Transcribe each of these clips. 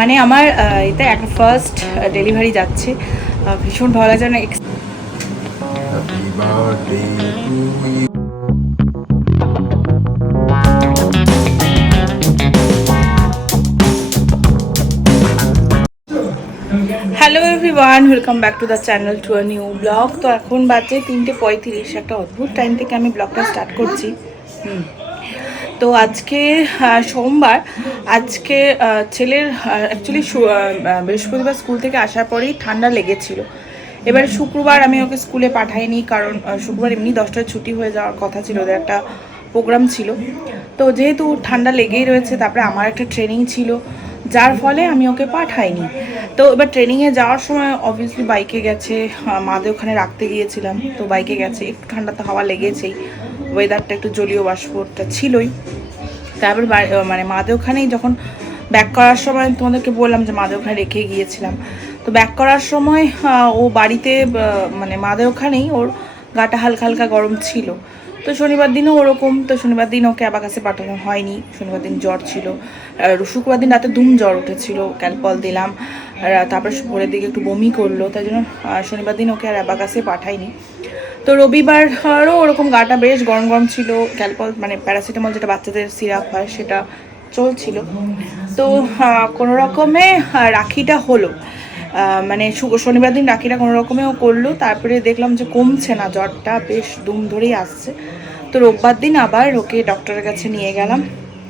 মানে আমার এটা একটা ফার্স্ট ডেলিভারি যাচ্ছে। ভীষণ ভালো লাগছে। to hello everyone welcome back to the channel to a new vlog তো এখন বাজে তিনটে পঁয়ত্রিশ। একটা অদ্ভুত টাইম থেকে আমি ব্লগটা স্টার্ট করছি। হুম। তো আজকে সোমবার, আজকে ছেলের অ্যাকচুয়ালি বৃহস্পতিবার স্কুল থেকে আসার পরেই ঠান্ডা লেগেছিল। এবার শুক্রবার আমি ওকে স্কুলে পাঠাইনি কারণ শুক্রবার এমনি দশটায় ছুটি হয়ে যাওয়ার কথা ছিল, ওদের একটা প্রোগ্রাম ছিল। তো যেহেতু ঠান্ডা লেগেই রয়েছে, তারপরে আমার একটা ট্রেনিং ছিল, যার ফলে আমি ওকে পাঠাইনি। তো এবার ট্রেনিংয়ে যাওয়ার সময় অবভিয়াসলি বাইকে গেছে মাদের ওখানে রাখতে গিয়েছিলাম, তো বাইকে গেছে, একটু ঠান্ডা তো হাওয়া লেগেছেই। ওয়েদারটা একটু জলীয় বাষ্পটা ছিলই। তারপর মানে মাদের ওখানেই যখন ব্যাক করার সময় তোমাদেরকে বললাম যে মাদের ওখানে রেখে গিয়েছিলাম। তো ব্যাক করার সময় ও বাড়িতে মানে মাদের ওখানেই ওর গাটা হালকা হালকা গরম ছিল। তো শনিবার দিনও ওরকম, তো শনিবার দিন ওকে অ্যাবাকাসে পাঠানো হয়নি। শনিবার দিন জ্বর ছিল। শুক্রবার দিন রাতে দুম জ্বর উঠেছিল, ক্যালপল দিলাম। তারপর ভোরের দিকে একটু বমি করল, তাই জন্য শনিবার দিন ওকে আর অ্যাবাকাসে পাঠাইনি। তো রবিবার আরও ওরকম গাটা বেশ গরম গরম ছিল ক্যালপল মানে প্যারাসিটামল যেটা বাচ্চাদের সিরাপ হয় সেটা চলছিল। তো কোনো রকমে রাখিটা হলো। মানে শনিবার দিন রাখিটা কোনো রকমেও করল, তারপরে দেখলাম যে কমছে না, জ্বরটা বেশ দুম ধরেই আসছে। তো রোববার দিন আবার ওকে ডক্টরের কাছে নিয়ে গেলাম।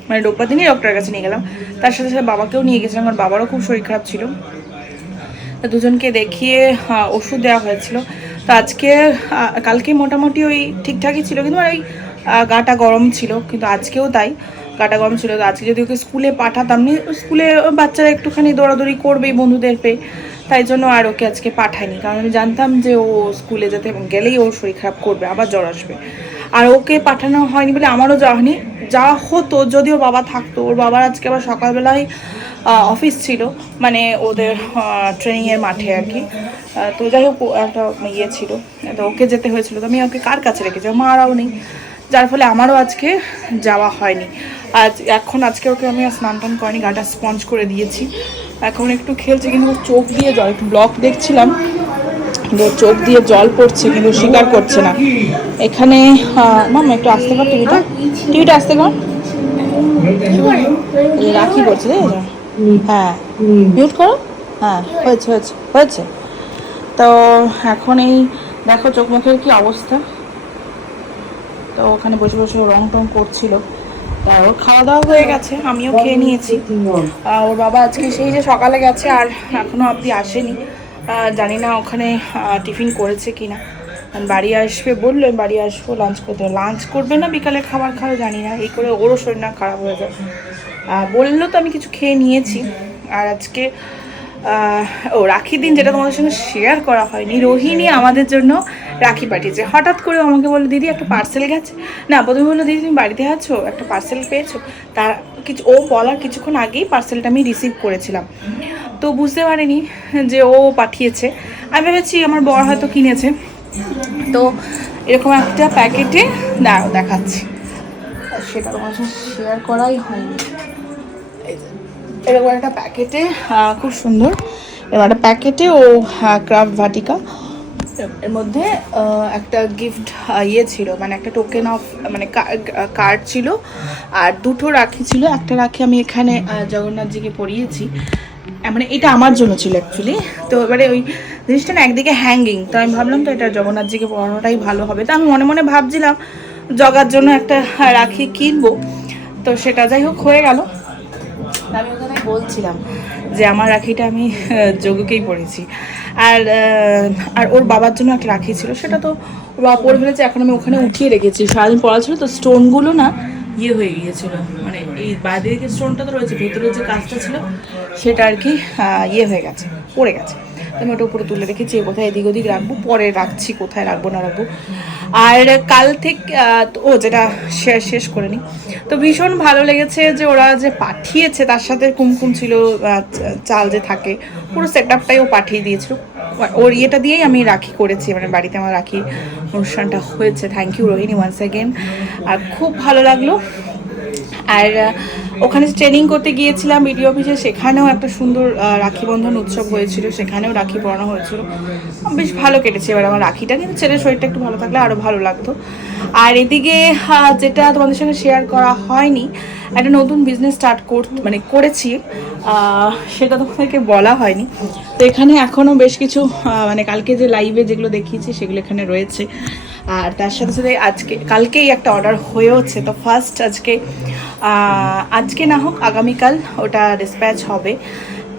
মানে রোববার দিনই ডক্টরের কাছে নিয়ে গেলাম। তার সাথে সাথে বাবাকেও নিয়ে গেছিলাম, কারণ বাবারও খুব শরীর খারাপ ছিল। দুজনকে দেখিয়ে ওষুধ দেওয়া হয়েছিল। তো আজকে কালকে মোটামুটি ওই ঠিকঠাকই ছিল, কিন্তু মানে ওই গাটা গরম ছিল, কিন্তু আজকেও তাই, গাটা গরম ছিল। তো আজকে যদি ওকে স্কুলে পাঠাতাম, নি, স্কুলে বাচ্চারা একটুখানি দৌড়াদৌড়ি করবেই, বন্ধুদের পেয়ে, তাই জন্য আর ওকে আজকে পাঠাইনি। কারণ আমি জানতাম যে ও স্কুলে যেতে গেলেই ওর শরীর খারাপ করবে, আবার জ্বর আসবে। আর ওকে পাঠানো হয়নি বলে আমারও যাওয়া হয়নি। যা হতো, যদিও বাবা থাকতো, ওর বাবার আজকে আবার সকালবেলায় অফিস ছিল মানে ওদের ট্রেনিংয়ের মাঠে আর কি। তো যাই হোক একটা ইয়ে ছিল তো ওকে যেতে হয়েছিল। তো আমি ওকে কার কাছে রেখেছি? মারাও নেই। যার ফলে আমারও আজকে যাওয়া হয়নি। আজ এখন আজকে ওকে আমি স্নান টান করিনি গাটা স্পঞ্জ করে দিয়েছি। এখন একটু খেলছে কিন্তু ওর চোখ দিয়ে জল একটু ব্লক দেখছিলাম। ওর চোখ দিয়ে জল পড়ছে কিন্তু স্বীকার করছে না। এখানে মাম একটু আসতে পার টিভিটা। টিভিটা আসতে পার রাখি করছে তাই? হ্যাঁ মিউট করো? হ্যাঁ হয়েছে হয়েছে হয়েছে। তো এখন এই দেখো চোখ মুখের কি অবস্থা। তো ওখানে বসে বসে রং টং করছিল। তা ওর খাওয়া দাওয়া হয়ে গেছে আমিও খেয়ে নিয়েছি। ওর বাবা আজকে সেই যে সকালে গেছে আর এখনও অবধি আসেনি। জানি না ওখানে টিফিন করেছে কিনা। বাড়ি আসবে বলল বাড়ি আসব লাঞ্চ করতে লাঞ্চ করবে না বিকালে খাবার খাবে জানি না। এই করে ওরও শরীর না খারাপ হয়ে যায়। আহ, বলল তো আমি কিছু খেয়ে নিয়েছি। আর আজকে ও রাখি দিন যেটা তোমাদের সঙ্গে শেয়ার করা হয়নি, রোহিণী আমাদের জন্য রাখি পাঠিয়েছে। হঠাৎ করে আমাকে বলল, দিদি, একটা পার্সেল গেছে। না, প্রথমে বলল, দিদি, তুমি বাড়িতে আছো? একটা পার্সেল পেয়েছ? তার কিছু, ও বলার কিছুক্ষণ আগেই পার্সেলটা আমি রিসিভ করেছিলাম। তো বুঝতে পারিনি যে ও পাঠিয়েছে। আমি ভেবেছি আমার বর হয়তো কিনেছে। তো এরকম একটা প্যাকেটে দাঁড়াও, দেখাচ্ছি। সেটা তোমার সঙ্গে শেয়ার করাই হয়নি। এরকম একটা প্যাকেটে খুব সুন্দর। এরকম একটা প্যাকেটে ও ক্রাফট ভাটিকা এর মধ্যে একটা গিফট ইয়ে ছিল মানে একটা টোকেন অফ মানে কার্ড ছিল। আর দুটো রাখি ছিল, একটা রাখি আমি এখানে জগন্নাথজিকে পরিয়েছি। মানে এটা আমার জন্য ছিল অ্যাকচুয়ালি তো এবারে ওই জিনিসটা না একদিকে হ্যাঙ্গিং তো আমি ভাবলাম তো এটা জগন্নাথজিকে পরানোটাই ভালো হবে। তো আমি মনে মনে ভাবছিলাম, জগার জন্য একটা রাখি কিনবো। তো সেটা যাই হোক, হয়ে গেল। আমি ওখানে বলছিলাম যে আমার রাখিটা আমি যোগকেই পড়েছি আর আর ওর বাবার জন্য একটা রাখি ছিল, সেটা তো ওর বাবা পড়ে ফেলেছে, এখন আমি ওখানে উঠিয়ে রেখেছি। সারাদিন পড়া ছিল, তো স্টোনগুলো না ইয়ে হয়ে গিয়েছিল। মানে এই বাইরে দিকে স্টোনটা তো রয়েছে ভেতরে যে কাজটা ছিল, সেটা আর কি ইয়ে হয়ে গেছে, পড়ে গেছে। আমি ওটা উপরে তুলে রেখেছি কোথায়, এদিক ওদিক রাখব, পরে রাখছি, কোথায় রাখব, না রাখব। আর কাল থেকে ও যেটা শেষ শেষ করে নিই তো ভীষণ ভালো লেগেছে যে ওরা যে পাঠিয়েছে, তার সাথে কুমকুম ছিল চাল যে থাকে, পুরো সেট আপটাই ও পাঠিয়ে দিয়েছিল। ওর ইয়েটা দিয়েই আমি রাখি করেছি মানে বাড়িতে আমার রাখি অনুষ্ঠানটা হয়েছে। Thank you Rohini once again আর খুব ভালো লাগল। আর ওখানে ট্রেনিং করতে গিয়েছিলাম বিডিও অফিসে সেখানেও একটা সুন্দর রাখি বন্ধন উৎসব হয়েছিল, সেখানেও রাখি পরানো হয়েছিল। বেশ ভালো কেটেছে এবার আমার রাখিটা, কিন্তু ছেলের শরীরটা একটু ভালো থাকলে আরও ভালো লাগতো। আর এদিকে যেটা তোমাদের সঙ্গে শেয়ার করা হয়নি, একটা নতুন বিজনেস স্টার্ট কর মানে করেছি সেটা তোমাদেরকে বলা হয়নি। তো এখানে এখনও বেশ কিছু মানে কালকে যে লাইভে যেগুলো দেখিয়েছি, সেগুলো এখানে রয়েছে। আর তার সাথে সাথে আজকে, কালকেই একটা অর্ডার হয়েওছে। তো ফার্স্ট আজকে আজকে না হোক, আগামীকাল ওটা ডিসপ্যাচ হবে।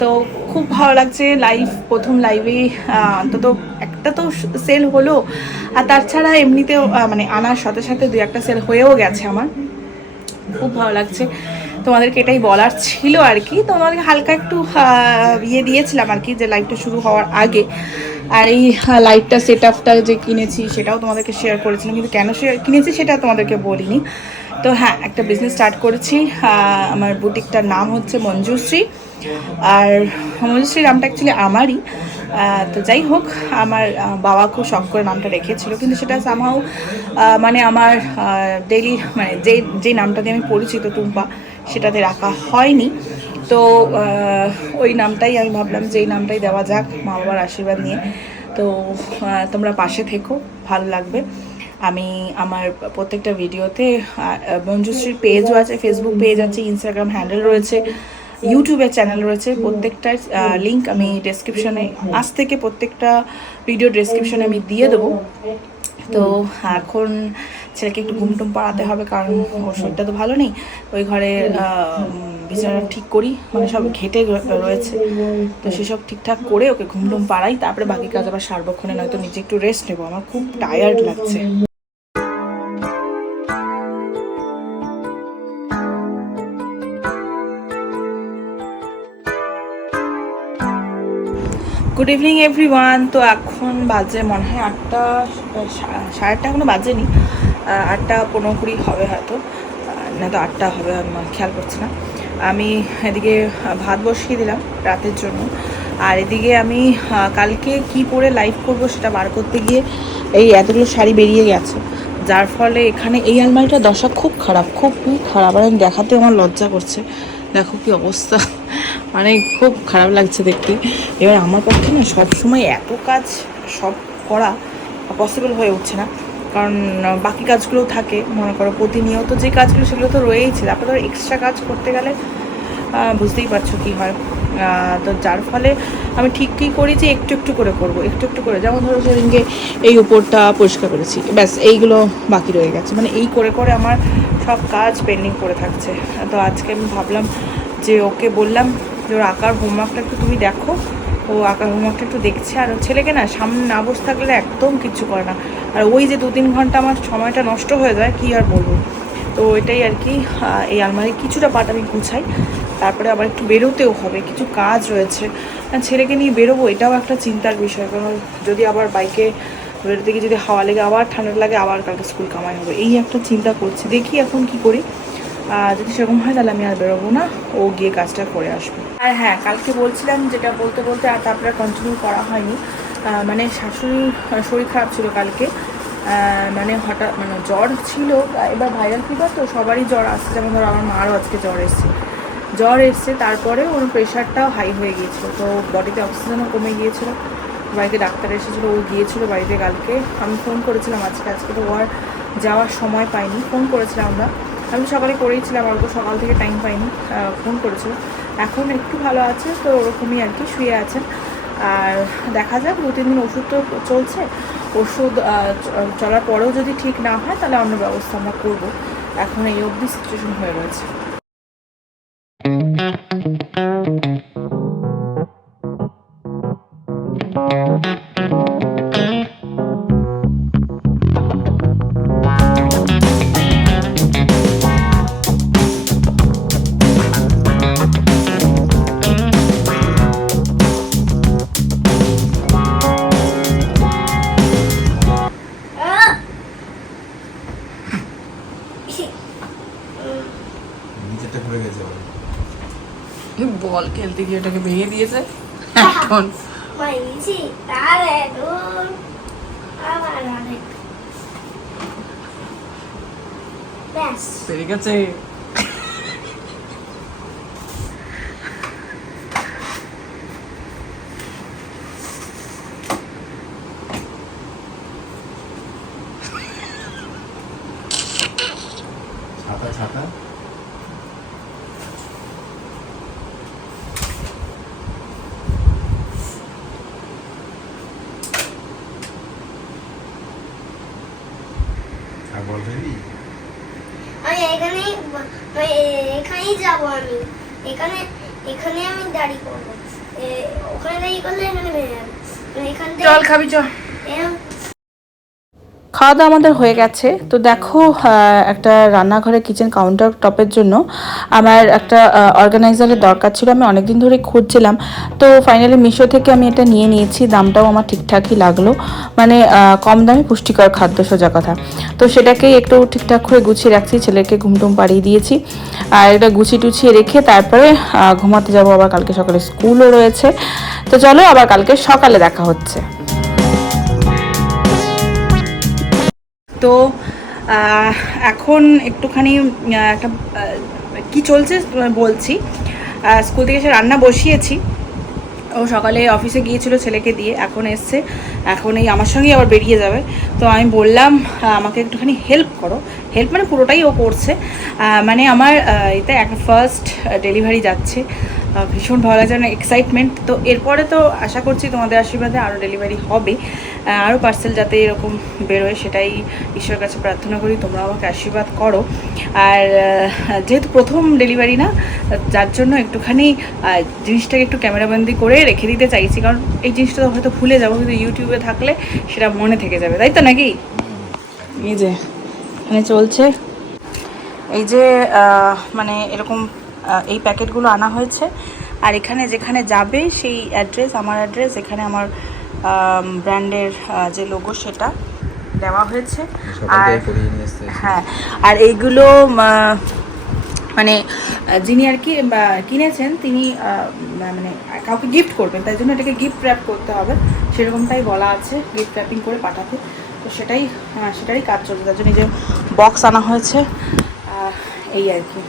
তো খুব ভালো লাগছে লাইভ প্রথম লাইভে অন্তত একটা তো সেল হলো। আর তাছাড়া এমনিতেও মানে আনার সাথে সাথে দু একটা সেল হয়েও গেছে আমার। খুব ভালো লাগছে। তোমাদেরকে এটাই বলার ছিল আর কি। তোমাদেরকে হালকা একটু ইয়ে দিয়েছিলাম আর কি, যে লাইভটা শুরু হওয়ার আগে। আর এই লাইটটা সেট আপটা যে কিনেছি, সেটাও তোমাদেরকে শেয়ার করেছিলাম। কিন্তু কেন শেয়ার কিনেছি সেটা তোমাদেরকে বলিনি। তো হ্যাঁ একটা বিজনেস স্টার্ট করেছি। আমার বুটিকটার নাম হচ্ছে মঞ্জুশ্রী। আর মঞ্জুশ্রী নামটা অ্যাকচুয়ালি আমারই। তো যাই হোক, আমার বাবা খুব শখ করে নামটা রেখেছিল। কিন্তু সেটা সামহাও মানে আমার ডেইলি মানে যে যে নামটা দিয়ে আমি পরিচিত টুম্পা, সেটাতে রাখা হয়নি। তো ওই নামটাই আমি ভাবলাম যে এই নামটাই দেওয়া যাক মা বাবার আশীর্বাদ নিয়ে। তো তোমরা পাশে থেকো, ভালো লাগবে। আমি আমার প্রত্যেকটা ভিডিওতে মঞ্জুশ্রীর পেজও আছে ফেসবুক পেজ আছে ইনস্টাগ্রাম হ্যান্ডেল রয়েছে ইউটিউবের চ্যানেল রয়েছে প্রত্যেকটার লিঙ্ক আমি ডেসক্রিপশনে আজ থেকে প্রত্যেকটা ভিডিও ডেসক্রিপশনে আমি দিয়ে দেবো। তো এখন ছেলেকে একটু ঘুম টুম পাড়াতে হবে কারণ ওর শরীরটা তো ভালো নেই। ওই ঘরে বিছানা ঠিক করি মানে সব ঘেটে রয়েছে। তো সেসব ঠিকঠাক করে ওকে ঘুম টুম পাড়াই, তারপরে বাকি কাজ আবার সার্বক্ষণে নয়তো নিজে একটু রেস্ট নেব। আমার খুব টায়ার্ড লাগছে। গুড ইভিনিং এভরিওয়ান তো এখন বাজে মনে হয় আটটা, সাড়ে আটটা এখনও বাজেনি। আটটা পনেরো কুড়ি হবে হয়তো। না তো আটটা হবে খেয়াল করছি না। আমি এদিকে ভাত বসিয়ে দিলাম রাতের জন্য। আর এদিকে আমি কালকে কি পরে লাইভ করব সেটা বার করতে গিয়ে এই এতগুলো শাড়ি বেরিয়ে গেছে। যার ফলে এখানে এই আলমারিটার দশা খুব খারাপ খুবই খারাপ। আর দেখাতে আমার লজ্জা করছে। দেখো কি অবস্থা। মানে খুব খারাপ লাগছে দেখতে। এবার আমার পক্ষে না সব সময় এত কাজ সব করা পসিবল হয়ে উঠছে না। কারণ বাকি কাজগুলো থাকে, মনে করো প্রতিনিয়ত যে কাজগুলো সেগুলো তো রয়েইছে। তারপরে ধরো এক্সট্রা কাজ করতে গেলে বুঝতেই পারছ কি হয়। তো যার ফলে আমি ঠিক কী করি যে একটু একটু করে করব, একটু একটু করে। যেমন ধরো সেদিনকে এই উপরটা পরিষ্কার করেছি। ব্যাস, এইগুলো বাকি রয়ে গেছে। মানে এই করে করে আমার সব কাজ পেন্ডিং করে থাকছে। তো আজকে আমি ভাবলাম যে ওকে বললাম যে ওর আঁকার হোমওয়ার্কটা একটু তুমি দেখো। ও আঁকার হোমওয়ার্কটা একটু দেখছে। আর ছেলেকে না সামনে না বসে থাকলে একদম কিচ্ছু করে না। আর ওই যে দু তিন ঘণ্টা আমার সময়টা নষ্ট হয়ে যায়, কী আর বলব? তো এটাই আর কি এই আলমারি কিছুটা পাট আমি গুছাই। তারপরে আবার একটু বেরোতেও হবে, কিছু কাজ রয়েছে। ছেলেকে নিয়ে বেরোবো, এটাও একটা চিন্তার বিষয়। কারণ যদি আবার বাইকে বেরোতে গিয়ে যদি হাওয়া লেগে আবার ঠান্ডা লাগে, আবার কালকে স্কুল কামাই হবে। এই একটা চিন্তা করছি। দেখি এখন কি করি। যদি সেরকম হয় তাহলে আমি আর বেরোবো না। ও গিয়ে কাজটা করে আসবে। আর হ্যাঁ কালকে বলছিলাম যেটা বলতে বলতে আর তারপরে কন্টিনিউ করা হয়নি। মানে শাশুড়ির শরীর খারাপ ছিল কালকে। মানে হঠাৎ মানে জ্বর ছিল এবার ভাইরাল ফিভার তো সবারই জ্বর আসছে। যেমন ধরো আমার মারও আজকে জ্বর এসছে। জ্বর এসছে, তারপরে ওর প্রেশারটাও হাই হয়ে গিয়েছিল। তো বডিতে অক্সিজেনও কমে গিয়েছিল। বাড়িতে ডাক্তার এসেছিল, ও গিয়েছিল বাড়িতে কালকে। আমি ফোন করেছিলাম আজকে আজকে তো ও আর যাওয়ার সময় পাইনি। ফোন করেছিলাম আমরা। আমি সকালে করেইছিলাম অল্প সকাল থেকে টাইম পাইনি ফোন করেছিল। এখন একটু ভালো আছে, তো ওরকমই আর কি, শুয়ে আছেন। আর দেখা যাক দু তিন দিন ওষুধ তো চলছে। ওষুধ চলার পরেও যদি ঠিক না হয়, তাহলে অন্য ব্যবস্থা আমরা করব। এখন এই অবধি সিচুয়েশন হয়ে রয়েছে। বল খেলতে গিয়ে ওটাকে ভেঙে দিয়েছে এখন পেরে গেছে ছাতা ছাতা এখানেই যাব আমি। এখানে এখানে আমি দাঁড়িয়ে করব। ওখানে দাঁড়িয়ে করলে এখানে চল খাবি চল এরম খাওয়া দাওয়া আমাদের হয়ে গেছে। তো দেখো একটা রান্নাঘরে কিচেন কাউন্টার টপের জন্য আমার একটা অর্গানাইজারের দরকার ছিল। আমি অনেকদিন ধরে খুঁজছিলাম। তো ফাইনালি মিশো থেকে আমি এটা নিয়ে নিয়েছি। দামটাও আমার ঠিকঠাকই লাগল। মানে কম দামে পুষ্টিকর খাদ্য সোজা কথা। তো সেটাকেই একটু ঠিকঠাক করে গুছিয়ে রাখছি। ছেলেকে ঘুমটুম পাড়িয়ে দিয়েছি। আর এটা গুছিয়ে টুছিয়ে রেখে তারপরে ঘুমাতে যাব আবার কালকে সকালে। স্কুলও রয়েছে। তো চলো আবার কালকে সকালে দেখা হচ্ছে। তো এখন একটুখানি একটা কী চলছে বলছি। স্কুল থেকে এসে রান্না বসিয়েছি। ও সকালে অফিসে গিয়েছিল ছেলেকে দিয়ে, এখন এসছে। এখন এই আমার সঙ্গেই আবার বেরিয়ে যাবে। তো আমি বললাম আমাকে একটুখানি হেল্প করো। হেল্প মানে পুরোটাই ও করছে। মানে আমার এতে একটা ফার্স্ট ডেলিভারি যাচ্ছে। ভীষণ ভালো লাগছে মানে এক্সাইটমেন্ট তো এরপরে তো আশা করছি তোমাদের আশীর্বাদে আরও ডেলিভারি হবে। আরও পার্সেল যাতে এরকম বেরোয় সেটাই ঈশ্বরের কাছে প্রার্থনা করি তোমরা আমাকে আশীর্বাদ করো। আর যেহেতু প্রথম ডেলিভারি না, যার জন্য একটুখানি জিনিসটাকে একটু ক্যামেরাবন্দি করে রেখে দিতে চাইছি। কারণ এই জিনিসটা তো হয়তো ভুলে যাব, কিন্তু ইউটিউবে থাকলে সেটা মনে থেকে যাবে, তাই তো নাকি? এই যে এখানে চলছে। এই যে মানে এরকম এই প্যাকেটগুলো আনা হয়েছে। আর এখানে যেখানে যাবে সেই অ্যাড্রেস আমার অ্যাড্রেস এখানে আমার ব্র্যান্ডের যে লোগো সেটা দেওয়া হয়েছে। আর হ্যাঁ আর এইগুলো মানে যিনি আর কি কিনেছেন তিনি মানে কাউকে গিফট করবেন। তাই জন্য এটাকে গিফট র্যাপ করতে হবে। সেরকমটাই বলা আছে গিফট র্যাপিং করে পাঠাতে। তো সেটাই আহ, সেটারই কাজ চলছে। তার জন্য এই যে বক্স আনা হয়েছে। এই আর কি।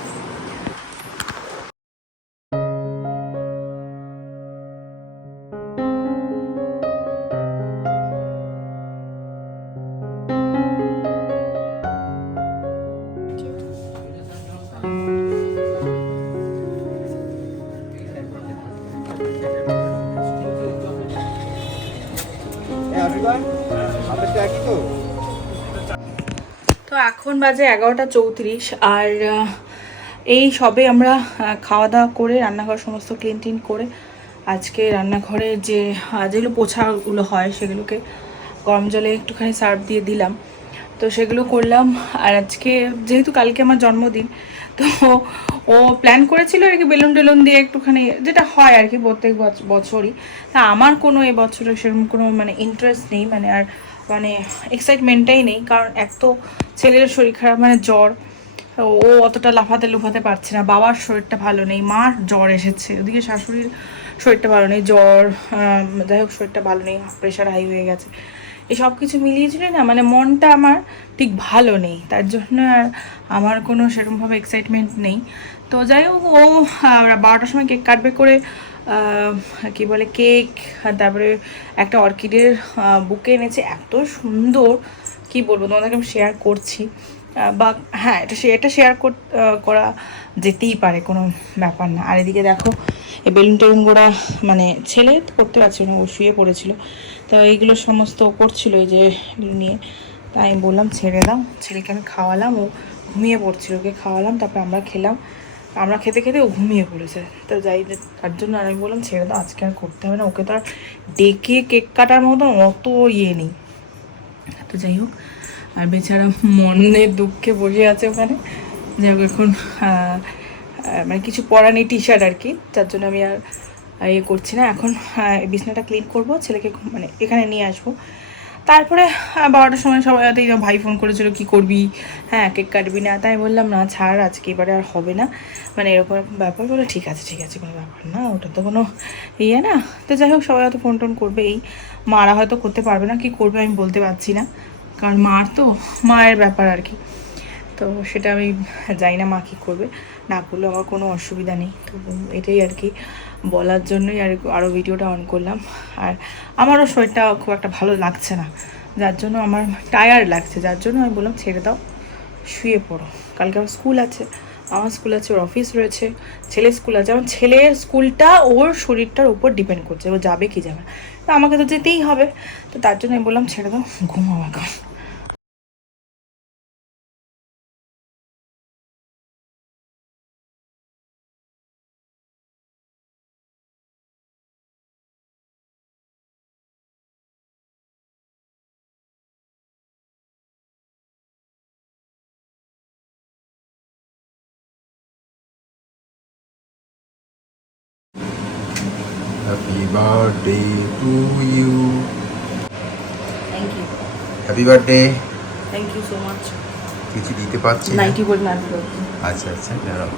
বাজে এগারোটা চৌত্রিশ, আর এই সবে আমরা খাওয়া দাওয়া করে, রান্নাঘর সমস্ত ক্লিন টিন করে, আজকে রান্নাঘরে যে যেগুলো পোছাগুলো হয় সেগুলোকে গরম জলে একটুখানি সার্ভ দিয়ে দিলাম। তো সেগুলো করলাম, আর আজকে যেহেতু কালকে আমার জন্মদিন, তো ও প্ল্যান করেছিল আর কি বেলুন টেলুন দিয়ে একটুখানি, যেটা হয় আর কি প্রত্যেক বছ- বছরই। তা আমার কোনো এবছরে সেরকম কোনো মানে ইন্টারেস্ট নেই মানে আর মানে এক্সাইটমেন্টটাই নেই, কারণ এক তো ছেলের শরীর খারাপ মানে জ্বর, ও অতটা লাফাতে লুফাতে পারছে না, বাবার শরীরটা ভালো নেই, মার জ্বর এসেছে, ওদিকে শাশুড়ির শরীরটা ভালো নেই, জ্বর যাই হোক শরীরটা ভালো নেই প্রেশার হাই হয়ে গেছে, এই সব কিছু মিলিয়েছিল না মানে মনটা আমার ঠিক ভালো নেই, তার জন্য আর আমার কোনো সেরকমভাবে এক্সাইটমেন্ট নেই, তো যাই হোক ও বারোটার সময় কেক কাটবে করে কি বলে, কেক তারপরে একটা অর্কিডের বুকে এনেছে। এত সুন্দর, কি বলব, তোমাদেরকে আমি শেয়ার করছি। বা হ্যাঁ এটা এটা শেয়ার করা যেতেই পারে, কোনো ব্যাপার না। আর এদিকে দেখো, এই বেলুন টেলুন গোড়া মানে ছেলে করতে পারছিল না, ও শুয়ে পড়েছিল। তো এইগুলো সমস্ত করছিল এই যে এগুলো নিয়ে। তাই আমি বললাম, ছেড়ে দাও। ছেলেকে আমি খাওয়ালাম, ও ঘুমিয়ে পড়ছিল, ওকে খাওয়ালাম, তারপর আমরা খেলাম। আমরা খেতে খেতে ও ঘুমিয়ে পড়েছে। তো যাই, তার জন্য আর আমি বললাম, ছেড়ে দাও, আজকে আর করতে হবে না। ওকে তো আর ডেকে কেক কাটার মতন অত ইয়ে নেই। তো যাই হোক, আর বেচারা মনের দুঃখে বসে আছে ওখানে। যাই হোক, এখন মানে কিছু পরা নেই টি শার্ট আর কি। যার জন্য আমি আর ইয়ে করছি না। এখন বিছনাটা ক্লিন করব, ছেলেকে মানে এখানে নিয়ে আসব। তারপরে বারোটার সময় সবাই যে ভাই ফোন করেছিল, কি করবি? হ্যাঁ কেক কাটবি না। তাই বললাম, না, ছাড়, আজকে এবারে আর হবে না। মানে এরকম এরকম ব্যাপার বলে, ঠিক আছে ঠিক আছে, কোনো ব্যাপার না, ওটা তো কোনো ইয়ে না। তো যাই হোক, সবাই হয়তো ফোন টোন করবে। এই মারা হয়তো করতে পারবে না, কি করবে আমি বলতে পারছি না। কারণ মার তো, মায়ের ব্যাপার আর কি। তো সেটা আমি জানি না মা কী করবে। না করলে আমার কোনো অসুবিধা নেই। তো এটাই আর কি। বলার জন্যই আর আরও ভিডিওটা অন করলাম। আর আমারও শরীরটা খুব একটা ভালো লাগছে না। যার জন্য আমার টায়ার্ড লাগছে। যার জন্য আমি বললাম, ছেড়ে দাও, শুয়ে পড়ো। কালকে আমার স্কুল আছে, আমার স্কুল আছে, ওর অফিস রয়েছে, ছেলের স্কুল আছে। আমার ছেলের স্কুলটা ওর শরীরটার উপর ডিপেন্ড করছে। ও যাবে কি যাবে। তো আমাকে তো যেতেই হবে। তো তার জন্য আমি বললাম, ছেড়ে দাও, ঘুমাও এখন। Happy birthday to you thank you happy birthday thank you so much কিছু দিতে পারছি না। নাইটি বল না আচ্ছা আচ্ছা দাঁড়াও।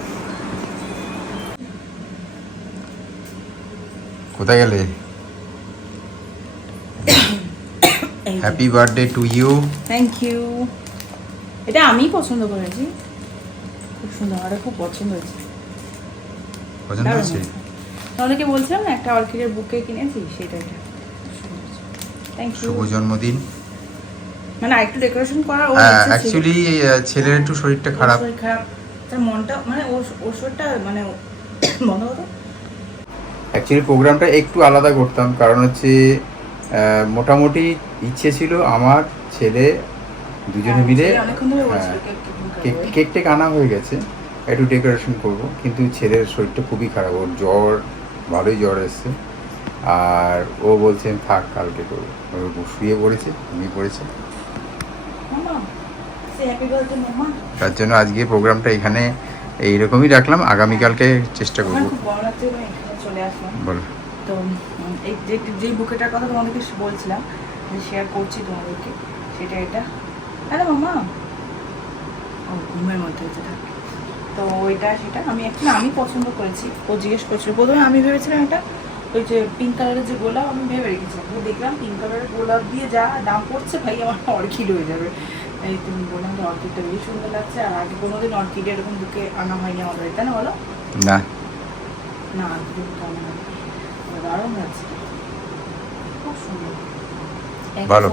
কোথায় গেলে? Happy birthday to you thank you এটা আমি পছন্দ করেছি। খুব সুন্দর আমার খুব পছন্দ হয়েছে। পছন্দ হয়েছে। তোমাদেরকে বলছিলাম না একটা অর্কিডের বুকে কিনেছি সেটা এটা থ্যাংক ইউ শুভ জন্মদিন। মানে আরেকটু ডেকোরেশন হ্যাঁ ইচ্ছে ছিল। অ্যাকচুয়ালি ছেলের একটু শরীরটা খারাপ। খারাপ। তার মনটা মানে ওর শরীরটা মানে বন্ধ হতো অ্যাকচুয়ালি প্রোগ্রামটা একটু আলাদা করতাম কারণ হচ্ছে মোটামুটি ইচ্ছে ছিল আমার ছেলে দুজনে মিলে হ্যাঁ, কেক কেক কেক কেক টেক আনা হয়ে গেছে একটু ডেকোরেশন করব কিন্তু ছেলের শরীরটা খুবই খারাপ ওর জ্বর ভালোই জ্বর এসছে। আর ও বলছে থাক কালকে করব শুয়ে পড়েছে ঘুমিয়ে পড়েছে। তার জন্য আজকে প্রোগ্রামটা এখানে এইরকমই রাখলাম। আগামীকালকে চেষ্টা করব। বলো। তো এই যে বুকেটার কথা তোমাদেরকে বলছিলাম যে শেয়ার করছি তোমাদেরকে সেটা এটা। আরে মামা। ও ঘুমের মধ্যে হচ্ছে তো ওইটা সেটা আমি অ্যাকচুয়ালি আমি পছন্দ করেছি। ও জিজ্ঞেস করছিল প্রথমে আমি ভেবেছিলাম এটা ওই যে পিঙ্ক কালারের যে গোলাপ আমি ভেবে রেখেছিলাম। দেখলাম পিঙ্ক কালারের গোলাপ দিয়ে যা দাম পড়ছে ভাই আমার অর্কিড হয়ে যাবে। এই তুমি বললাম তো অর্কিডটা বেশি সুন্দর লাগছে আর আগে কোনোদিন অর্কিড এরকম বুকে আনা হয়নি আমাদের তাই না বলো? না। না দারুণ লাগছে। খুব সুন্দর। ভালো।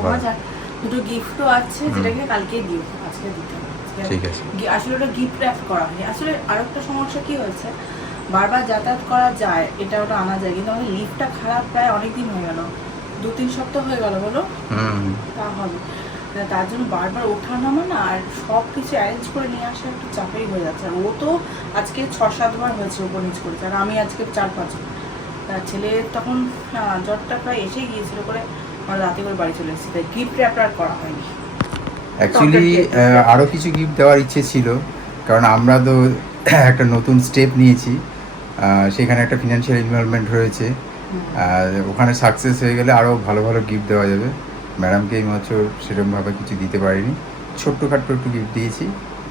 দুটো গিফটও আছে যেটাকে কালকে দিও আজকে দিতে হবে আজকে- ঠিক আছে। আসলে ওটা গিফট র্যাপ করা হয়নি। আসলে আরেকটা সমস্যা কি হয়েছে? বারবার যাতায়াত করা যায় এটা ওটা আনা যায় কিন্তু আমাদের লিফটটা খারাপ প্রায় অনেক দিন হয়ে গেল। দু তিন সপ্তাহ হয়ে গেল বলো? তা হবে। তার জন্য বারবার ওঠা নামা না আর সব কিছু অ্যারেঞ্জ করে নিয়ে আসা একটু চাপেই হয়ে যাচ্ছে। আর ও তো আজকে ছ সাতবার হয়েছে ওপর নিচ করেছে আর আমি আজকে চার পাঁচবার তার ছেলে তখন আহ, জ্বরটা প্রায় এসেই গিয়েছিল করে আমরা রাতে করে বাড়ি চলে এসেছি তাই গিফট র্যাপ আর করা হয়নি। অ্যাকচুয়ালি আরও কিছু গিফট দেওয়ার ইচ্ছে ছিল। কারণ আমরা তো একটা নতুন স্টেপ নিয়েছি। সেখানে একটা ফিনান্সিয়াল ইনভলভমেন্ট রয়েছে। আর ওখানে সাকসেস হয়ে গেলে আরও ভালো ভালো গিফট দেওয়া যাবে। ম্যাডামকে এই বছর সেরকমভাবে কিছু দিতে পারিনি। ছোট্টখাট্ট একটু গিফট দিয়েছি।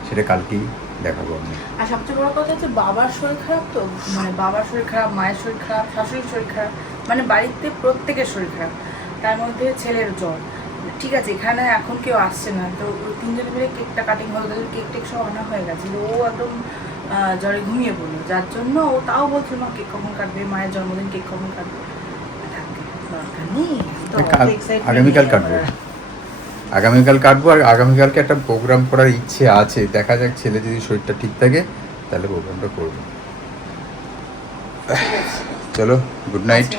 সেটা কালকেই দেখাবো আমি। আর সবচেয়ে বড় কথা হচ্ছে বাবার শরীর খারাপ তো? মানে বাবার শরীর খারাপ মায়ের শরীর খারাপ শাশুড়ির শরীর খারাপ মানে বাড়িতে প্রত্যেকের শরীর খারাপ। তার মধ্যে ছেলের জ্বর। ঠিক আছে এখানে এখন কেউ আসছে না। তো তিনজনে মিলে কেকটা কাটিং হলো তাদের কেক টেক সব আনা হয়ে গেছে। ও একদম জ্বরে ঘুমিয়ে পড়ল। যার জন্য ও তাও বলছিল মা কেক কখন কাটবে? মায়ের জন্মদিন কেক কখন কাটবে? দরকার নেই। আগামীকাল কাটবো। আগামীকাল কাটবো আর আগামীকালকে একটা প্রোগ্রাম করার ইচ্ছে আছে। দেখা যাক ছেলে যদি শরীরটা ঠিক থাকে তাহলে প্রোগ্রামটা করব। চলো গুড নাইট